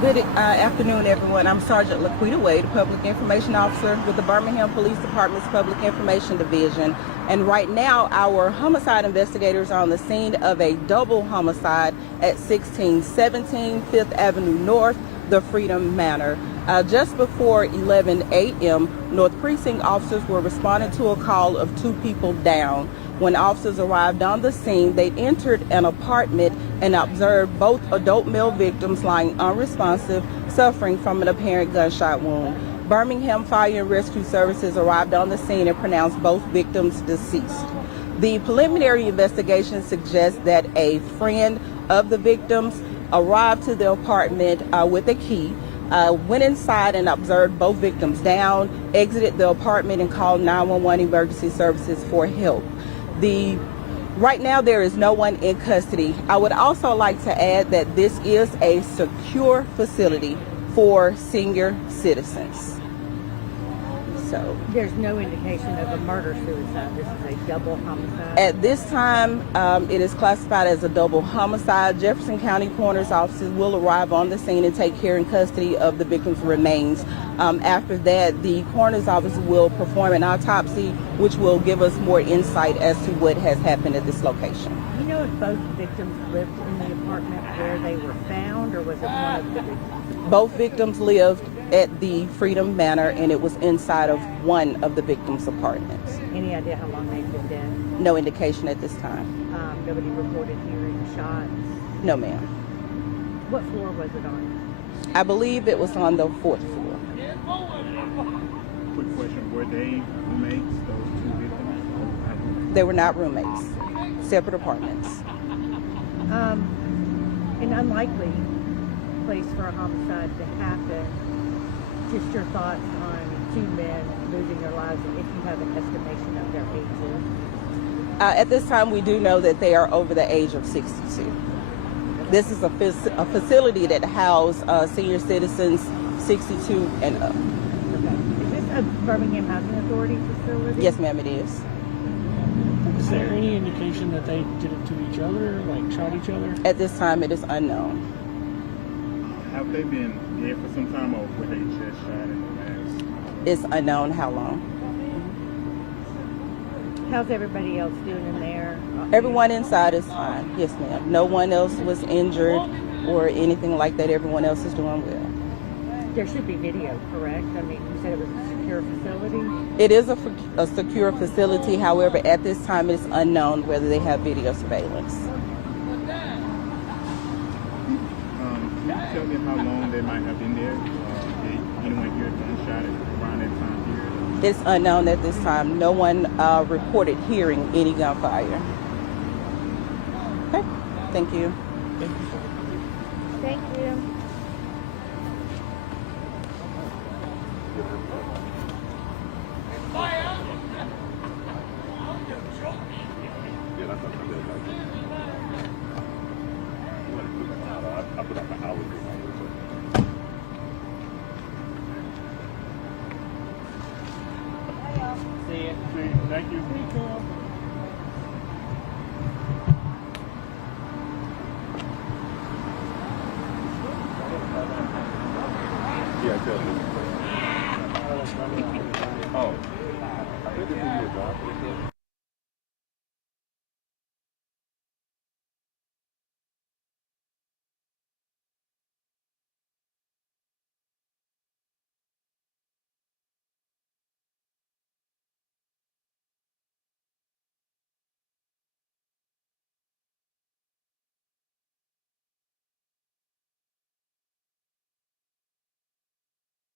Good afternoon, everyone. I'm Sergeant Laquita Wade, Public Information Officer with the Birmingham Police Department's Public Information Division. And right now, our homicide investigators are on the scene of a double homicide at 1617 Fifth Avenue North, the Freedom Manor. Just before 11 a.m., North Precinct officers were responding to a call of two people down. When officers arrived on the scene, they entered an apartment and observed both adult male victims lying unresponsive, suffering from an apparent gunshot wound. Birmingham Fire and Rescue Services arrived on the scene and pronounced both victims deceased. The preliminary investigation suggests that a friend of the victims arrived to the apartment with a key, went inside and observed both victims down, exited the apartment and called 911 emergency services for help. Right now, there is no one in custody. I would also like to add that this is a secure facility for senior citizens. So there's no indication of a murder-suicide. This is a double homicide. At this time, it is classified as a double homicide. Jefferson County Coroner's officers will arrive on the scene and take care and custody of the victim's remains. After that, the coroner's office will perform an autopsy, which will give us more insight as to what has happened at this location. Do you know if both victims lived in the apartment where they were found, or was it one of the victims? Both victims lived at the Freedom Manor, and it was inside of one of the victims' apartments. Any idea how long they've been dead? No indication at this time. Nobody reported hearing shots? No, ma'am. What floor was it on? I believe it was on the 4th floor. Quick question, were they roommates, those two victims? They were not roommates, separate apartments. An unlikely place for a homicide to happen. Just your thoughts on two men losing their lives, if you have an estimation of their ages? At this time, we do know that they are over the age of 62. This is a facility that houses senior citizens 62 and up. Okay. Is this a Birmingham Housing Authority facility? Yes, ma'am, it is. Is there any indication that they did it to each other, like shot each other? At this time, it is unknown. Have they been dead for some time, or were they just shot in the last? It's unknown how long. How's everybody else doing in there? Everyone inside is fine. Yes, ma'am. No one else was injured or anything like that. Everyone else is doing well. There should be video, correct? I mean, you said it was a secure facility? It is a secure facility. However, at this time, it's unknown whether they have video surveillance. Can you tell me how long they might have been there? Did anyone hear a gunshot around that time period? It's unknown at this time. No one reported hearing any gunfire. Okay, thank you. Thank you. Thank you. Yeah, I tell you. Oh, I think this is your job.